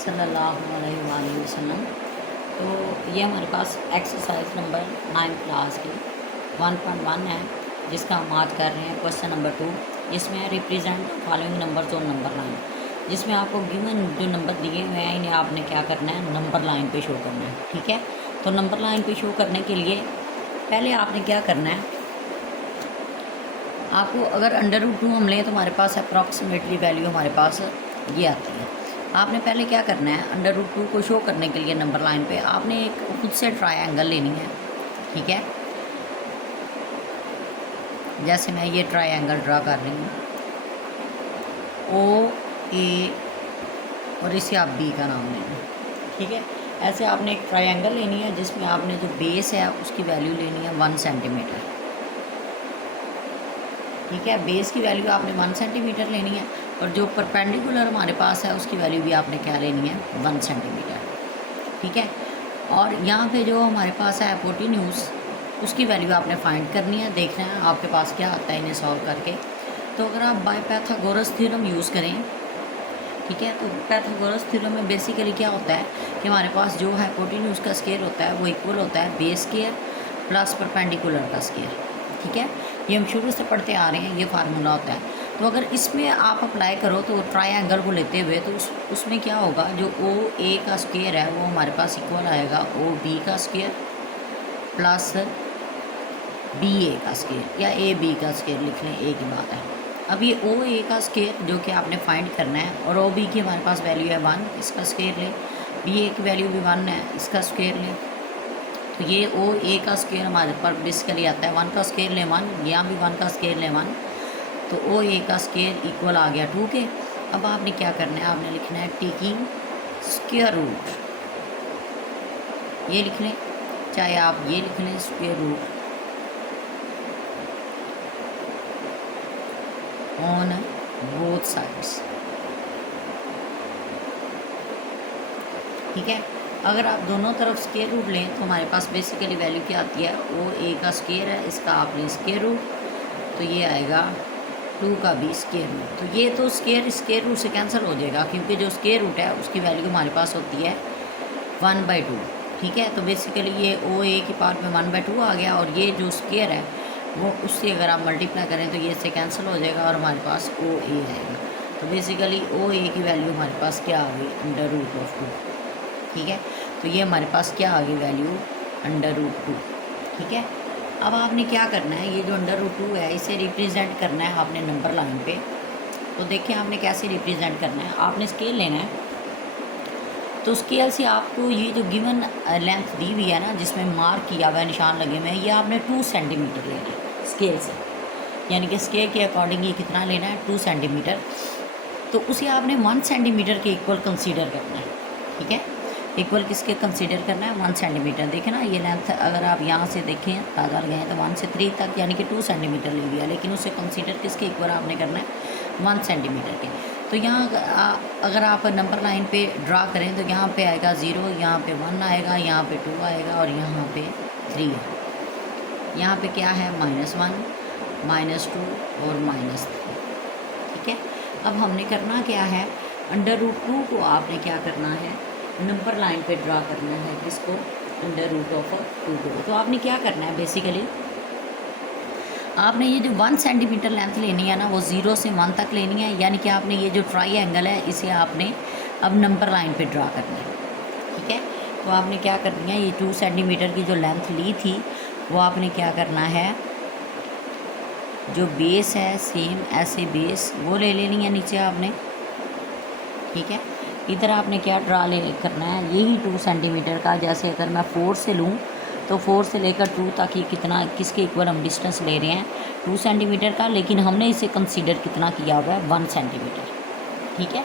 सल्लल्लाहु अलैहि वसल्लम। तो ये हमारे पास एक्सरसाइज नंबर 9 क्लास की 1.1 है, जिसका हम आज कर रहे हैं क्वेश्चन नंबर 2। इसमें represent following number on number line, जिसमें आपको गिवन जो नंबर दिए हुए हैं इन्हें आपने क्या करना है, नंबर लाइन पे शो करना है। ठीक है, तो नंबर लाइन पे शो करने के लिए पहले आपने क्या करना है, आपको अगर √2 हम लें तो हमारे पास अप्रॉक्सीमेटली वैल्यू हमारे पास ये आती है। आपने पहले क्या करना है, √2 को शो करने के लिए नंबर लाइन पे आपने एक खुद से ट्रायंगल लेनी है। ठीक है, जैसे मैं ये ट्रायंगल ड्रा कर रही हूँ, ओ ए और इसे आप बी का नाम लेना। ठीक है, ऐसे आपने एक ट्रायंगल लेनी है जिसमें आपने जो बेस है उसकी वैल्यू लेनी है 1 सेंटीमीटर। ठीक है, बेस की वैल्यू आपने 1 सेंटीमीटर लेनी है और जो परपेंडिकुलर हमारे पास है उसकी वैल्यू भी आपने क्या लेनी है, 1 सेंटीमीटर। ठीक है, और यहाँ पे जो हमारे पास है हाइपोटेन्यूज, उसकी वैल्यू आपने फाइंड करनी है, देखना है आपके पास क्या आता है इन्हें सॉल्व करके। तो अगर आप बाय पाइथागोरस थ्योरम यूज़ करें, ठीक है, तो पाइथागोरस थ्योरम में बेसिकली क्या होता है कि हमारे पास जो हाइपोटेन्यूज का स्केयर होता है वो इक्वल होता है बेस स्केयर प्लस परपेंडिकुलर का स्केयर। ठीक है, ये हम शुरू से पढ़ते आ रहे हैं, ये फार्मूला होता है। तो अगर इसमें आप अप्लाई करो तो ट्रायंगल को लेते हुए तो उसमें क्या होगा, जो ओ ए का स्केयर है वो हमारे पास इक्वल आएगा ओ बी का स्केयर प्लस बी ए का स्केयर, या ए बी का स्केयर लिख लें, एक ही बात है। अब ये ओ ए का स्केयर जो कि आपने फाइंड करना है, और ओ बी की हमारे पास वैल्यू है 1, इसका स्केयर लें, बी ए की वैल्यू भी 1 है, इसका स्केयर लें। तो ये ओ ए का स्केयर हमारे पर बेसिकली आता है 1 का स्केयर ले 1, यहाँ भी 1 का स्केयर ले 1, तो ओ ए का स्केयर इक्वल आ गया 2 के। अब आपने क्या करना है, आपने लिखना है टेकिंग स्क्वायर रूट, ये लिख लें, चाहे आप ये लिख लें square root on both sides. ठीक है, अगर आप दोनों तरफ स्क्वायर रूट लें तो हमारे पास बेसिकली वैल्यू क्या आती है, ओ ए का स्क्वायर है, इसका आपने स्क्वायर रूट, तो ये आएगा 2 का भी स्क्वायर रूट। तो ये तो स्क्वायर रूट से कैंसिल हो जाएगा, क्योंकि जो स्क्वायर रूट है उसकी वैल्यू हमारे पास होती है 1/2। ठीक है, तो बेसिकली ये ओ ए की पावर में 1/2 आ गया, और ये जो स्क्वायर है वो उससे अगर आप मल्टीप्लाई करें तो ये इससे कैंसिल हो जाएगा और हमारे पास ओ ए आएगा। तो बेसिकली ओ ए की वैल्यू हमारे पास क्या आ गई, √2। ठीक है, तो ये हमारे पास क्या आ गई वैल्यू, √2। ठीक है, अब आपने क्या करना है, ये जो √2 है इसे रिप्रेजेंट करना है आपने नंबर लाइन पे। तो देखिए आपने कैसे रिप्रेजेंट करना है, आपने स्केल लेना है, तो स्केल से आपको ये जो गिवन लेंथ दी हुई है ना, जिसमें मार्क किया हुआ है, निशान लगे हुए हैं, ये आपने 2 सेंटीमीटर लेना है स्केल से, यानी कि स्केल के अकॉर्डिंग ये कितना लेना है, 2 सेंटीमीटर। तो उसे आपने 1 सेंटीमीटर के इक्वल कंसीडर करना है। ठीक है, इक्वल किसके कंसीडर करना है, 1 सेंटीमीटर। देखें ना, ये लेंथ अगर आप यहाँ से देखें ताज़ा लगाएँ तो 1 से 3 तक यानी कि 2 सेंटीमीटर ले लिया, लेकिन उसे कंसीडर किसके इक्वल आपने करना है, 1 सेंटीमीटर के। तो यहाँ अगर आप नंबर लाइन पे ड्रा करें तो यहाँ पे आएगा 0, यहाँ पे 1 आएगा, यहाँ पे 2 आएगा और यहाँ पे 3 है। यहाँ पे क्या है, -1, -2 और -3। ठीक है, अब हमने करना क्या है, √2 को आपने क्या करना है, नंबर लाइन पे ड्रा करना है, किसको, √2 को। तो आपने क्या करना है, बेसिकली आपने ये जो 1 सेंटीमीटर लेंथ लेनी है ना, वो 0 से 1 तक लेनी है, यानी कि आपने ये जो ट्रायंगल है इसे आपने अब नंबर लाइन पे ड्रा करना है। ठीक है, तो आपने क्या करनी है, ये 2 सेंटीमीटर की जो लेंथ ली थी वो आपने क्या करना है, जो बेस है सेम ऐसे बेस वो ले लेनी है नीचे आपने। ठीक है, इधर आपने क्या ड्रा करना है, यही 2 सेंटीमीटर का, जैसे अगर मैं 4 से लूँ तो 4 से लेकर 2 तक ही कितना, किसके इक्वल हम डिस्टेंस ले रहे हैं, 2 सेंटीमीटर का, लेकिन हमने इसे कंसीडर कितना किया हुआ है, 1 सेंटीमीटर। ठीक है,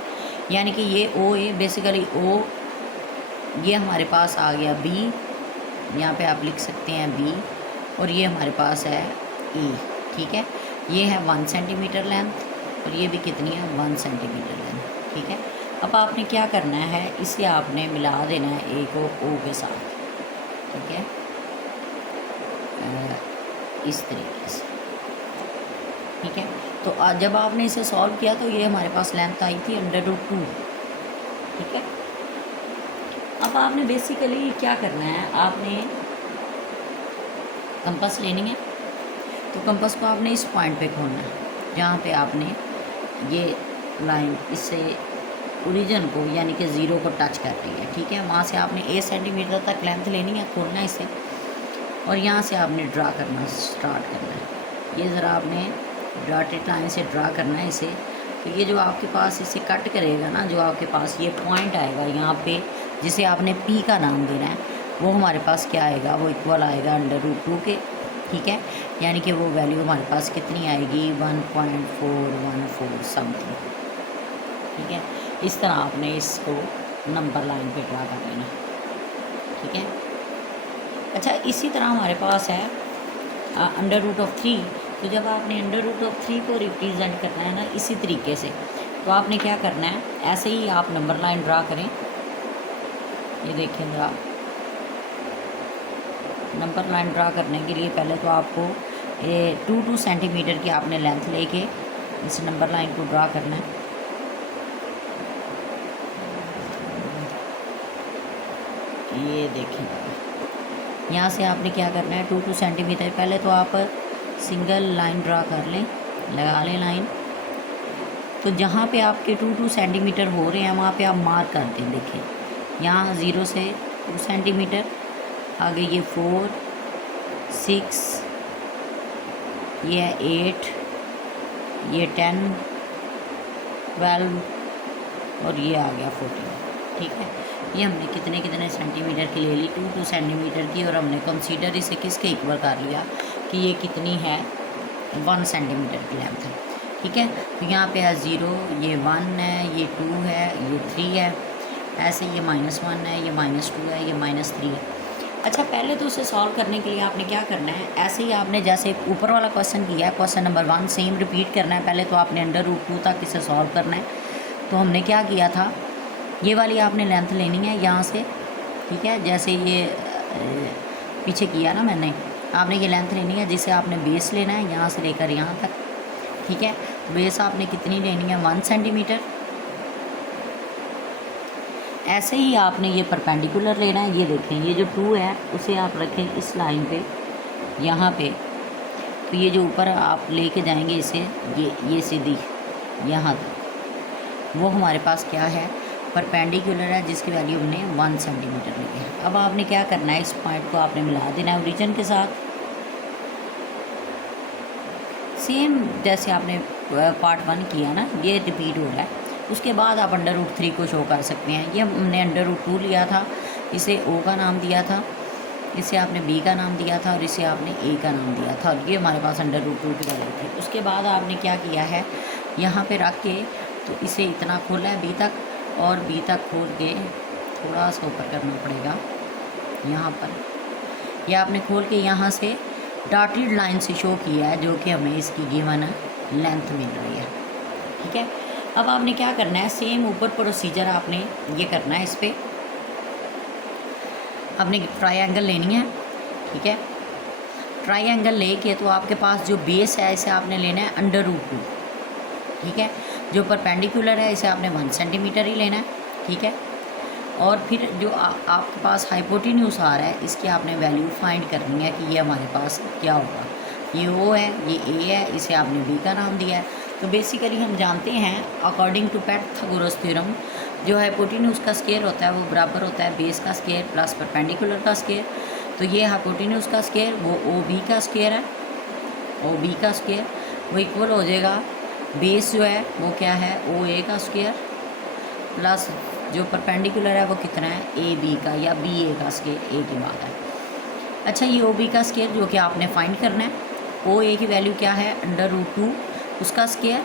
यानी कि ये ओ ए बेसिकली ओ, ये हमारे पास आ गया बी, यहाँ पे आप लिख सकते हैं बी, और ये हमारे पास है ए। ठीक है, ये है 1 सेंटीमीटर लेंथ और ये भी कितनी है, 1 सेंटीमीटर लेंथ। ठीक है, अब आपने क्या करना है, इसे आपने मिला देना है ए को ओ के साथ। ठीक है, इस तरीके से। ठीक है, तो जब आपने इसे सॉल्व किया तो ये हमारे पास लेंथ आई थी √2। ठीक है, अब आपने बेसिकली क्या करना है, आपने कंपास लेनी है। तो कंपास को आपने इस पॉइंट पे खोलना है जहाँ पे आपने ये लाइन इससे ओरिजिन को यानी कि ज़ीरो को टच कर रही है, ठीक है। वहाँ से आपने 1 सेंटीमीटर तक लेंथ लेनी है, खोलना है इसे, और यहाँ से आपने ड्रा करना स्टार्ट करना है। ये ज़रा आपने डॉटेड लाइन से ड्रा करना है इसे। तो ये जो आपके पास इसे कट करेगा ना, जो आपके पास ये पॉइंट आएगा यहाँ पे, जिसे आपने पी का नाम देना है, वो हमारे पास क्या आएगा, वो इक्वल आएगा √2 के, ठीक है। यानी कि वो वैल्यू हमारे पास कितनी आएगी, 1.414 समथिंग, ठीक है। इस तरह आपने इसको नंबर लाइन पे ड्रा कर लेना, ठीक है। अच्छा, इसी तरह हमारे पास है √3। तो जब आपने √3 को रिप्रेजेंट करना है ना इसी तरीके से, तो आपने क्या करना है, ऐसे ही आप नंबर लाइन ड्रा करें। ये देखें ज़रा, नंबर लाइन ड्रा करने के लिए पहले तो आपको 2 सेंटीमीटर की आपने लेंथ लेके इस नंबर लाइन को ड्रा करना है। ये देखें, यहाँ से आपने क्या करना है, 2 सेंटीमीटर पहले तो आप सिंगल लाइन ड्रा कर लें, लगा लें लाइन। तो जहाँ पे आपके 2 सेंटीमीटर हो रहे हैं वहाँ पे आप मार्क कर दें। देखें यहाँ 0 से 2 सेंटीमीटर, आगे ये 4, 6, ये 8, ये 10, 12 और ये आ गया 14, ठीक है। ये हमने कितने कितने सेंटीमीटर की ले ली, 2 सेंटीमीटर की, और हमने कंसीडर इसे किसके इक्वल कर लिया कि ये कितनी है, 1 सेंटीमीटर की लेंथ है, ठीक है। तो यहाँ पे है 0, ये 1 है, ये 2 है, ये 3 है, ऐसे ये -1 है, ये -2 है, ये -3 है। अच्छा, पहले तो उसे सॉल्व करने के लिए आपने क्या करना है, ऐसे ही आपने जैसे ऊपर वाला क्वेश्चन किया है, क्वेश्चन नंबर 1 सेम रिपीट करना है। पहले तो आपने √2 तक इसे सॉल्व करना है। तो हमने क्या किया था, ये वाली आपने लेंथ लेनी है यहाँ से, ठीक है। जैसे ये पीछे किया ना मैंने, आपने ये लेंथ लेनी है, जिसे आपने बेस लेना है यहाँ से लेकर यहाँ तक, ठीक है। बेस आपने कितनी लेनी है, 1 सेंटीमीटर। ऐसे ही आपने ये परपेंडिकुलर लेना है। ये देखें, ये जो 2 है उसे आप रखें इस लाइन पे, यहाँ पे। तो ये जो ऊपर आप लेके जाएंगे इसे, ये सीधी यहाँ तक, वो हमारे पास क्या है, परपेंडिकुलर है, जिसकी वैल्यू हमने 1 सेंटीमीटर ली है। अब आपने क्या करना है, इस पॉइंट को आपने मिला देना है ओरिजिन के साथ, सेम जैसे आपने पार्ट 1 किया ना, ये रिपीट हो रहा है। उसके बाद आप √3 को शो कर सकते हैं। ये हमने √2 लिया था, इसे O का नाम दिया था, इसे आपने B का नाम दिया था, और इसे आपने A का नाम दिया था, और ये हमारे पास √2 की वैल्यू थी। उसके बाद आपने क्या किया है, यहाँ पे रख के तो इसे इतना खोला है B तक, और B तक खोल के थोड़ा सा ऊपर करना पड़ेगा यहाँ पर। यह आपने खोल के यहाँ से डॉटेड लाइन से शो किया है, जो कि हमें इसकी गिवन लेंथ मिल रही है, ठीक है। अब आपने क्या करना है, सेम ऊपर प्रोसीजर आपने ये करना है। इस पर आपने ट्रायंगल लेनी है, ठीक है। ट्रायंगल लेके तो आपके पास जो बेस है इसे आपने लेना है √2, ठीक है। जो परपेंडिकुलर है इसे आपने 1 सेंटीमीटर ही लेना है, ठीक है। और फिर जो आपके पास हाइपोटेन्यूज आ रहा है, इसकी आपने वैल्यू फाइंड करनी है कि ये हमारे पास क्या होगा। ये O है, ये A है, इसे आपने B का नाम दिया है। तो बेसिकली हम जानते हैं अकॉर्डिंग टू पाइथागोरस थ्योरम, जो हाइपोटेन्यूज का स्क्वायर होता है वो बराबर होता है बेस का स्क्वायर प्लस परपेंडिकुलर का स्क्वायर। तो ये हाइपोटेन्यूज का स्क्वायर वो OB का स्क्वायर है, OB का स्क्वायर वो इक्वल हो जाएगा बेस जो है वो क्या है, OA का स्क्वायर प्लस जो परपेंडिकुलर है वो कितना है, AB का या BA का स्क्वायर, A की बात है। अच्छा, ये OB का स्क्वायर जो कि आपने फाइंड करना है, OA की वैल्यू क्या है, √2 उसका स्क्वायर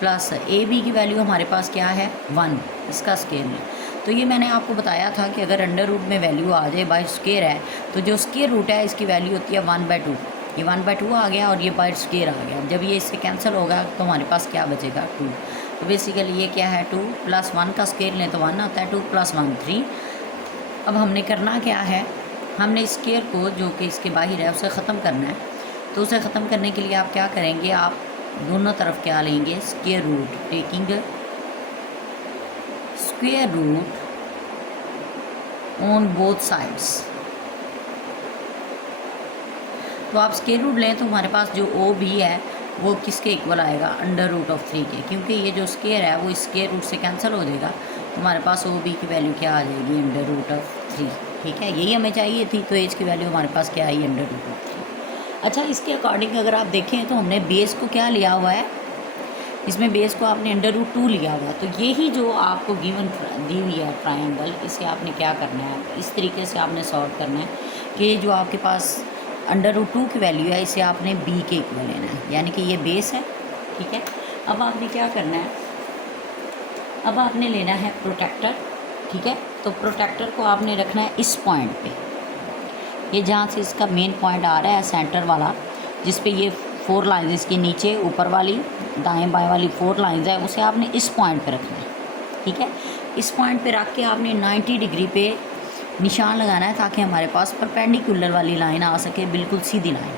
प्लस AB की वैल्यू हमारे पास क्या है, 1 इसका स्क्वायर है। तो ये मैंने आपको बताया था कि अगर √रूट में वैल्यू आ जाए बाय स्क्वायर है, तो जो स्क्वायर रूट है इसकी वैल्यू होती है 1/2। ये 1/2 आ गया और ये बाय स्क्वायर आ गया। जब ये इससे कैंसिल होगा तो हमारे पास क्या बचेगा, 2। तो बेसिकली ये क्या है, 2 + 1 का स्क्वायर लें तो 1 आता है, 2 + 1 3। अब हमने करना क्या है, हमने स्क्वायर को जो कि इसके बाहर है उसे ख़त्म करना है। तो उसे ख़त्म करने के लिए आप क्या करेंगे, आप दोनों तरफ क्या लेंगे, square root, taking square root on both sides. तो आप स्क्वायर रूट लें तो हमारे पास जो ओ भी है वो किसके इक्वल आएगा, अंडर रूट ऑफ 3 के, क्योंकि ये जो स्क्वायर है वो स्क्वायर रूट से कैंसिल हो जाएगा, तो हमारे पास ओ बी की वैल्यू क्या आ जाएगी, अंडर रूट ऑफ 3। ठीक है, यही हमें चाहिए थी, तो एज की वैल्यू हमारे पास क्या आई, अंडर रूट ऑफ 3। अच्छा, इसके अकॉर्डिंग अगर आप देखें तो हमने बेस को क्या लिया हुआ है, इसमें बेस को आपने अंडर रूट 2 लिया हुआ है। तो यही जो आपको गिवन दी हुई है ट्राइंगल, इसे आपने क्या करना है, इस तरीके से आपने सॉल्व करना है कि जो आपके पास अंडर रूट 2 की वैल्यू है इसे आपने बी के इक्वल लेना है, यानी कि ये बेस है। ठीक है, अब आपने क्या करना है, अब आपने लेना है प्रोटेक्टर। ठीक है, तो प्रोटेक्टर को आपने रखना है इस पॉइंट पे, ये जहाँ से इसका मेन पॉइंट आ रहा है सेंटर वाला, जिस पे ये 4 लाइन्स, इसके नीचे ऊपर वाली दाएं बाएं वाली 4 लाइन्स है, उसे आपने इस पॉइंट पे रखना है। ठीक है, इस पॉइंट पे रख के आपने 90 डिग्री पे निशान लगाना है, ताकि हमारे पास परपेंडिकुलर वाली लाइन आ सके, बिल्कुल सीधी लाइन।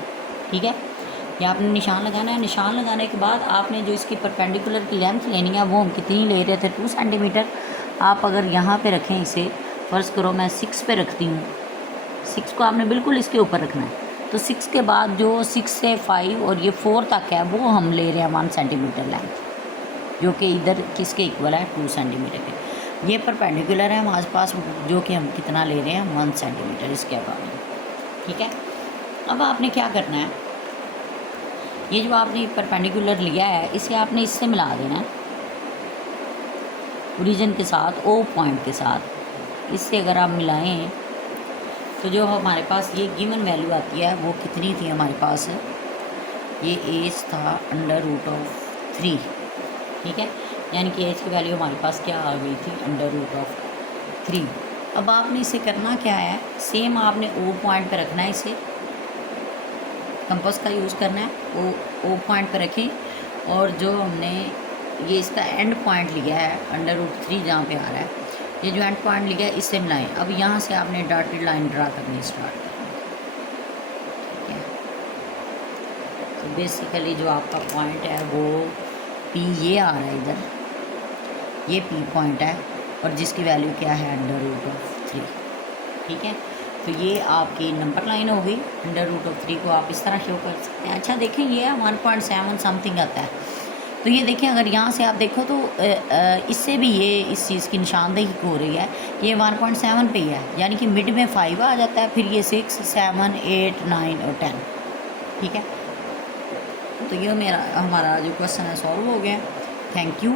ठीक है, ये आपने निशान लगाना है। निशान लगाने के बाद आपने जो इसकी परपेंडिकुलर की लेंथ लेनी है वो हम कितनी ले रहे थे, 2 सेंटीमीटर। आप अगर यहाँ पे रखें इसे, फ़र्ज़ करो मैं 6 पे रखती हूँ, 6 को आपने बिल्कुल इसके ऊपर रखना है। तो 6 के बाद जो 6 से 5 और ये 4 तक है वो हम ले रहे हैं 1 सेंटीमीटर लेंथ, जो कि इधर किसके इक्वल है, 2 सेंटीमीटर के। ये परपेंडिकुलर है हमारे पास, जो कि हम कितना ले रहे हैं, 1 सेंटीमीटर इसके अकॉर्डिंग। ठीक है, अब आपने क्या करना है, ये जो आपने परपेंडिकुलर लिया है इसे आपने इससे मिला देना है, ओरिजिन के साथ, ओ पॉइंट के साथ। इससे अगर आप मिलाएं तो जो हमारे पास ये गिवन वैल्यू आती है वो कितनी थी हमारे पास, ये एज था अंडर रूट ऑफ 3। ठीक है, यानी कि एज की वैल्यू हमारे पास क्या आ गई थी, अंडर रूट ऑफ 3। अब आपने इसे करना क्या है, सेम आपने ओ पॉइंट पर रखना है, इसे कंपास का यूज़ करना है, ओ पॉइंट पर रखें, और जो हमने ये इसका एंड पॉइंट लिया है अंडर रूट 3 जहाँ पे आ रहा है, ये जो एंड पॉइंट लिया है इससे मिलाएं। अब यहाँ से आपने डॉटेड लाइन ड्रा करनी स्टार्ट करनी। ठीक है, तो बेसिकली जो आपका पॉइंट है वो पी ये आ रहा है इधर, ये पी पॉइंट है, और जिसकी वैल्यू क्या है, अंडर रूट ऑफ 3। ठीक है, तो ये आपकी नंबर लाइन हो गई। अंडर रूट ऑफ 3 को आप इस तरह शो कर सकते हैं। अच्छा देखें, ये 1.7 समथिंग आता है, तो ये देखें अगर यहाँ से आप देखो तो इससे भी ये इस चीज़ की निशानदेही हो रही है, ये 1.7 पे ही है, यानी कि मिड में 5 आ जाता है, फिर ये 6, 7, 8, 9 और 10। ठीक है, तो ये हमारा जो क्वेश्चन है सॉल्व हो गया। Thank you.